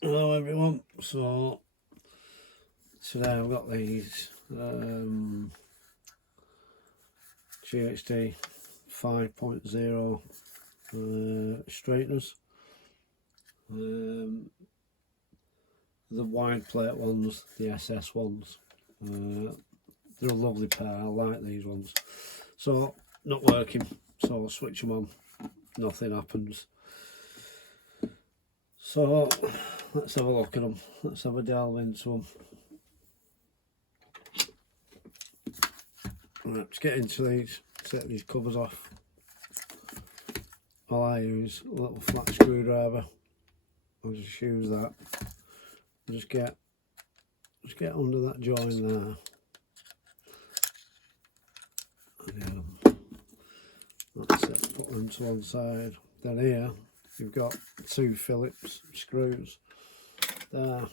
Hello everyone, so today I've got these GHD 5.0 straighteners, the wide plate ones, the SS ones. They're a lovely pair, I like these ones. So, not working, so I'll switch them on, nothing happens. So, let's have a look at them, let's have a delve into them. Right, let's get into these, take these covers off. All I use a little flat screwdriver. I'll just use that. Just get under that join there. Yeah. That's it. Put them to one side. Then here you've got 2 Phillips screws. There.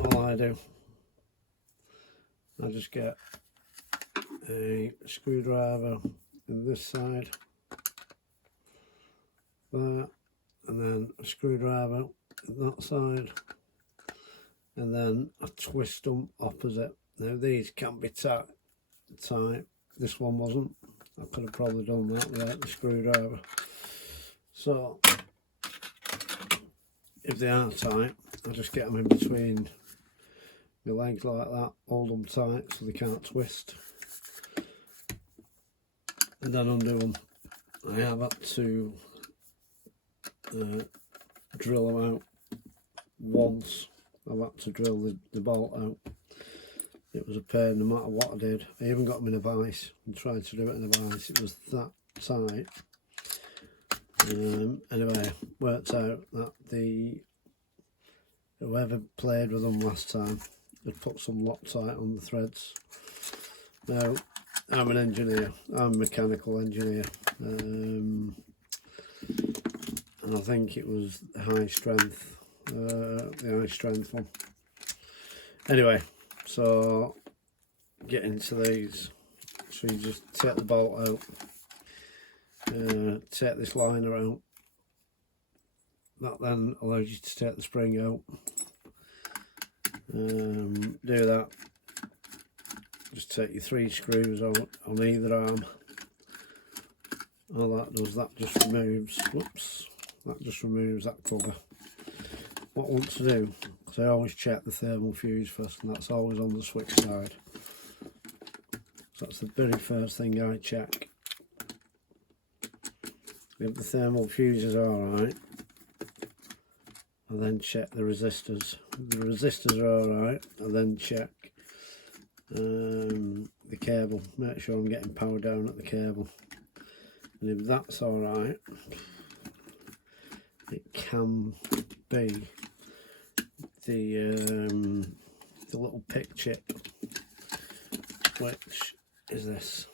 All I do, I just get a screwdriver in this side. There. And then a screwdriver in that side. And then I twist them opposite. Now these can be tight. This one wasn't. I could have probably done that without the screwdriver. So if they are tight, I just get them in between my legs like that, hold them tight so they can't twist, and then undo them. I have had to drill them out once. I've had to drill the bolt out. It was a pain no matter what I did. I even got them in a vise and tried to do it in a vise. It was that tight. Anyway, worked out that whoever played with them last time had put some Loctite on the threads. Now, I'm an engineer. I'm a mechanical engineer. And I think it was the high strength one. Anyway, so get into these. So you just take the bolt out, take this liner out. That then allows you to take the spring out. Do that. Just take your 3 screws out on either arm. All that does, that just removes. Whoops. That just removes that cover. What I want to do, because I always check the thermal fuse first, and that's always on the switch side. So that's the very first thing I check. If the thermal fuses are alright, I then check the resistors. If the resistors are alright, I then check the cable. Make sure I'm getting power down at the cable. And if that's alright, it can be the little pick chip, which is this.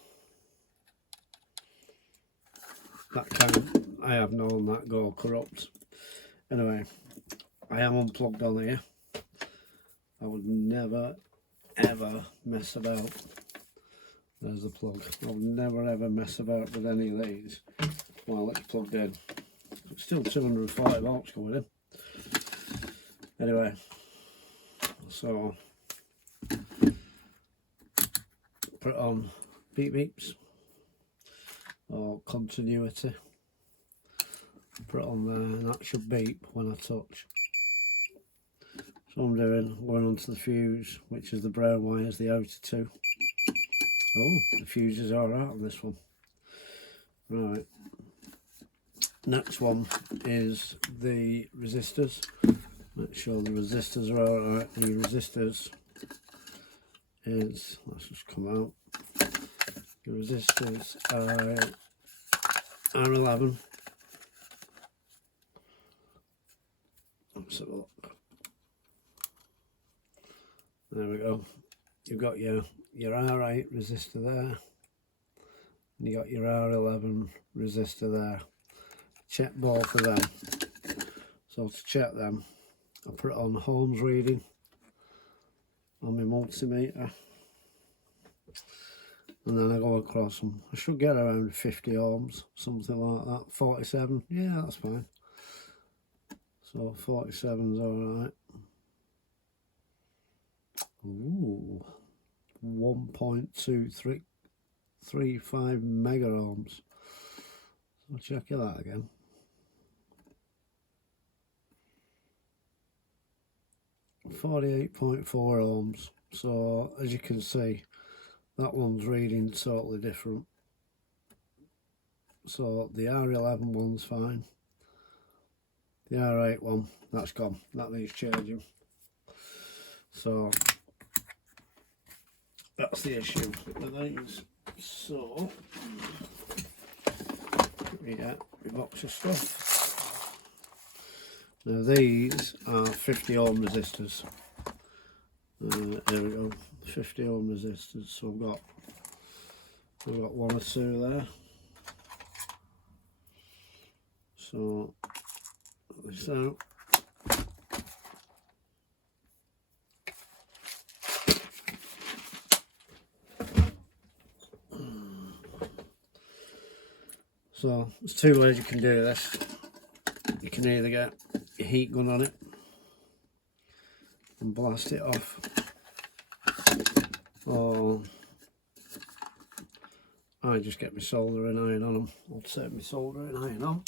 That can, I have known that go corrupt. Anyway, I am unplugged on here. I would never ever mess about. There's the plug. I would never ever mess about with any of these while it's plugged in. It's still 240 volts coming in. Anyway, so put it on beep beeps or continuity. Put it on there and that should beep when I touch. So I'm going onto the fuse, which is the brown wires, the outer 2. Oh, the fuses are out on this one. Right. Next one is the resistors. Make sure the resistors are alright. The resistors is, let's just come out. The resistors are R11. Let's have a look. There we go. You've got your R8 resistor there, and you got your R11 resistor there. Check both of them. So to check them, I put it on ohms reading on my multimeter, and then I go across them. I should get around 50 ohms, something like that. 47, yeah, that's fine. So 47's alright. Ooh, 1.235 mega ohms. So check that again. 48.4 ohms. So as you can see, that one's reading totally different. So the R11 one's fine. The R8 one, that's gone. That needs changing. So that's the issue with these. So yeah, my box of stuff. Now these are 50 ohm resistors. There we go, 50 ohm resistors. So I've got one or two there. So this out. So there's two ways you can do this. You can either get your heat gun on it and blast it off, or I just get my soldering iron on them. I'll take my soldering iron on.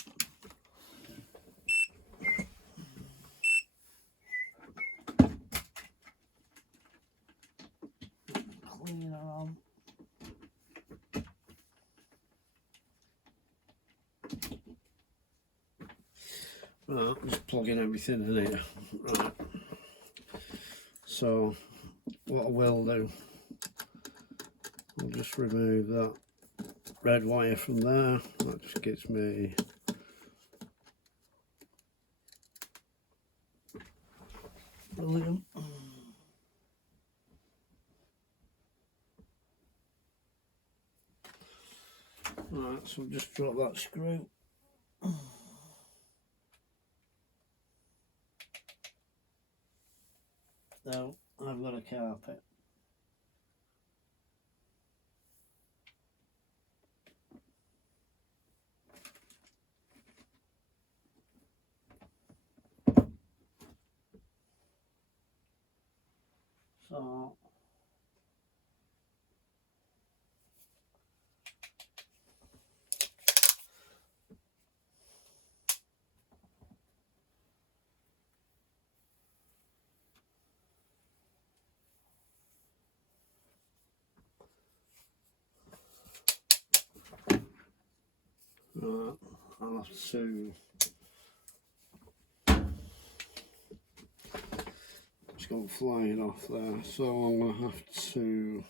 Cleaner on. Right, I'm just plugging everything in here. Right. So what I will do, I'll just remove that red wire from there. That just gets me brilliant. Right, so I'll just drop that screw. Now I've got a carpet. So right, I'll have to just go flying off there. So I'm gonna have to.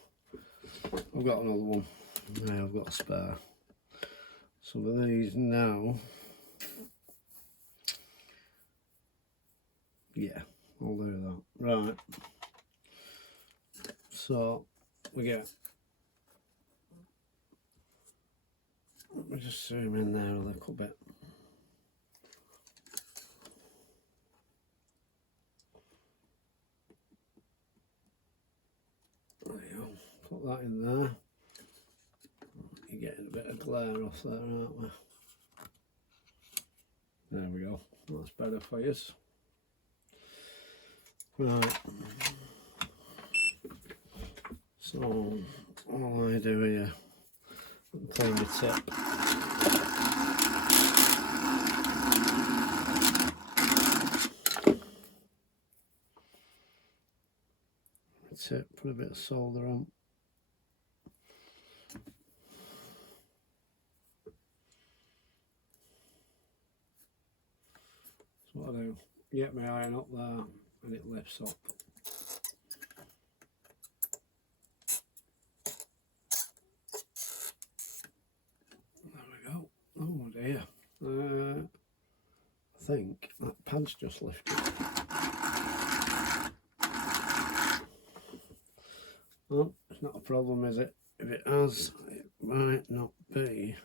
I've got another one. Yeah, I've got a spare. So with these now, yeah, I'll do that. Right. So we get. Let me just zoom in there a little bit. There you go. Put that in there. You're getting a bit of glare off there, aren't we? There we go. That's better for you. Right. So all I do here, clean the tip. Put a bit of solder on. That's what I do. Get my iron up there and it lifts up. There we go. Oh dear. I think that pad's just lifted. Well, it's not a problem, is it? If it has, it might not be.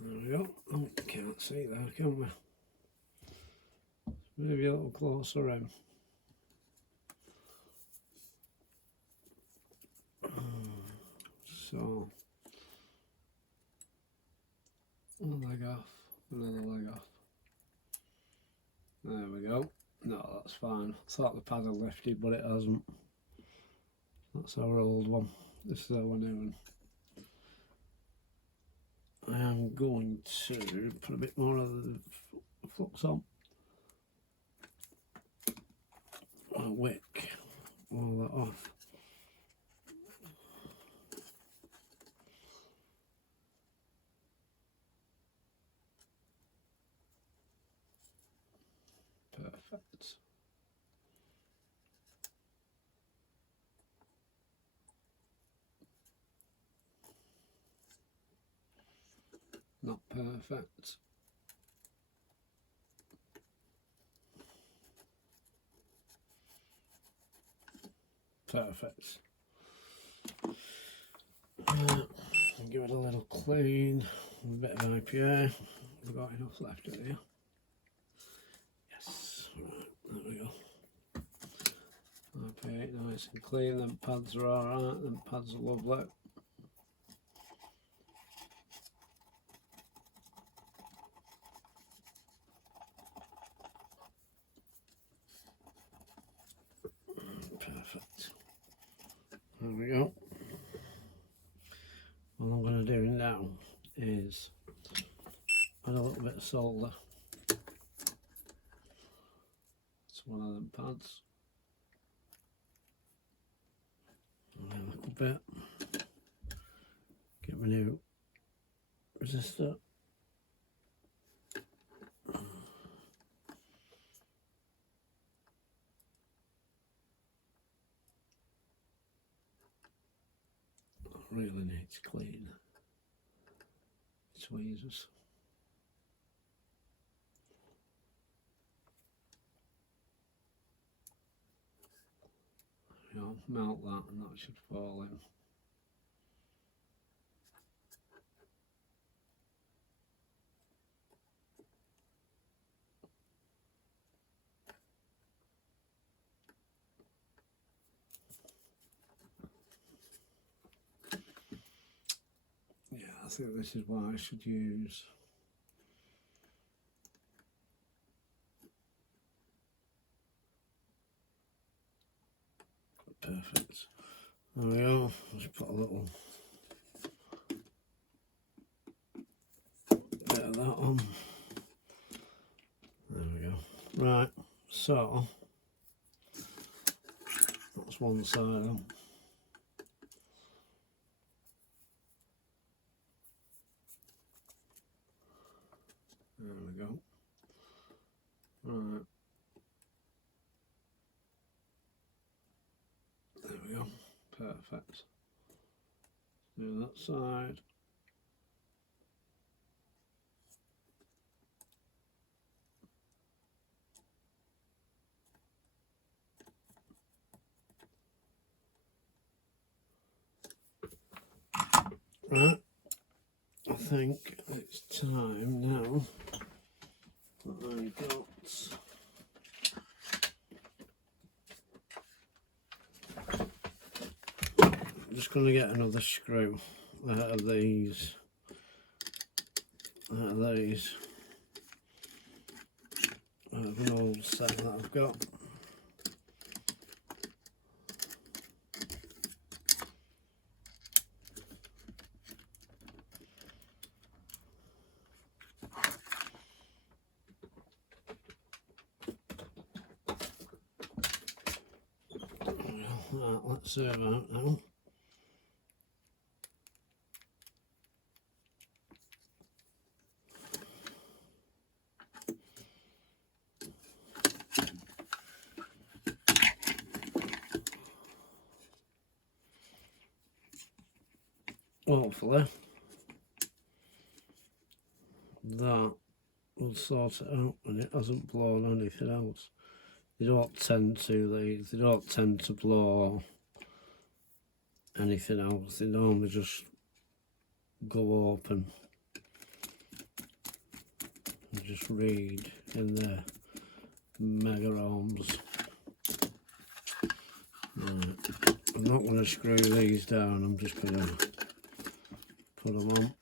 There we go. Oh, can't see that, can we? maybe a little closer in. So, one leg off, another leg off. There we go. No, that's fine. I thought the pad had lifted, but it hasn't. That's our old one. This is our new one. I am going to put a bit more of the flux on. A wick, all that off. Perfect. Not perfect. Perfect. Give it a little clean, a bit of IPA. We've got enough left in here. Yes, right, there we go. IPA nice and clean, them pads are alright, them pads are lovely. Perfect. There we go. What I'm going to do now is add a little bit of solder to one of them pads. And a little bit. Get my new resistor. Really needs clean tweezers. You know, melt that and that should fall in. Yeah, I think this is what I should use. Perfect. There we go. Let's put a little bit of that on. There we go. Right, so that's one side on. There we go. Right. There we go. Perfect. Do that side. Right. I think it's time now that I got I'm just going to get another screw out of these. Out of an old set that I've got. Right, let's zoom out now. Hopefully that will sort it out and it hasn't blown anything else. They don't tend to blow anything else. They normally just go open and just read in there. mega ohms. Right. I'm not going to screw these down, I'm just going to put them on.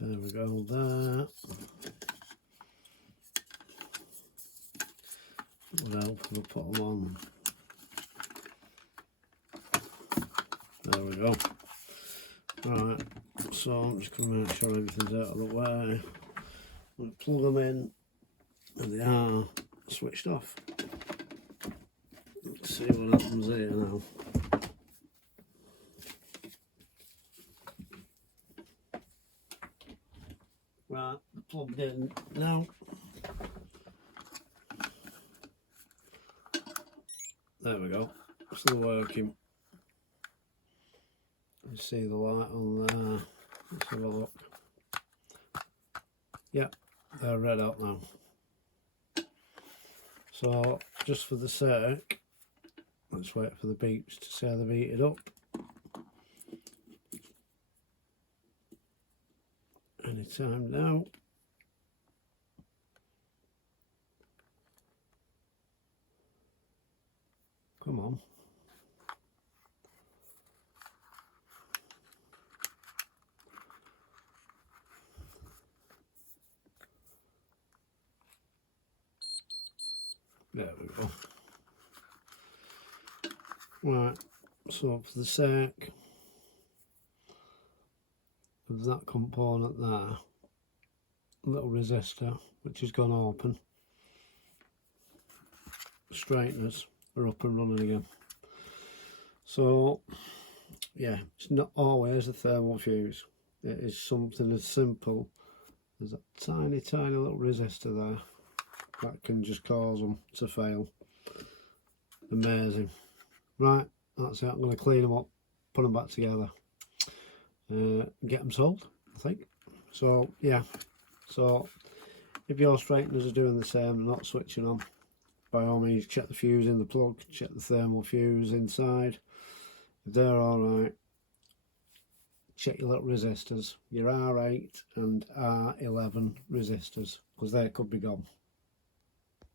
There we go, there. What else will I put them on? There we go. Right, so I'm just going to make sure everything's out of the way. I'm going to plug them in, and they are switched off. Let's see what happens here now. Right, plugged in now. There we go, still working. You see the light on there. Let's have a look. Yep, they're red out now. So, just for the sake, let's wait for the beeps to say they've heated up. Anytime now. Come on. There we go. Right, so for the sake of that component there, little resistor which has gone open, straighteners are up and running again. So yeah, it's not always a thermal fuse. It is something as simple as a tiny little resistor there that can just cause them to fail. Amazing. Right, that's it. I'm going to clean them up, put them back together, get them sold, I think. So yeah, so if your straighteners are doing the same, not switching on, by all means check the fuse in the plug, check the thermal fuse inside. If they're alright, check your little resistors, your R8 and R11 resistors, because they could be gone.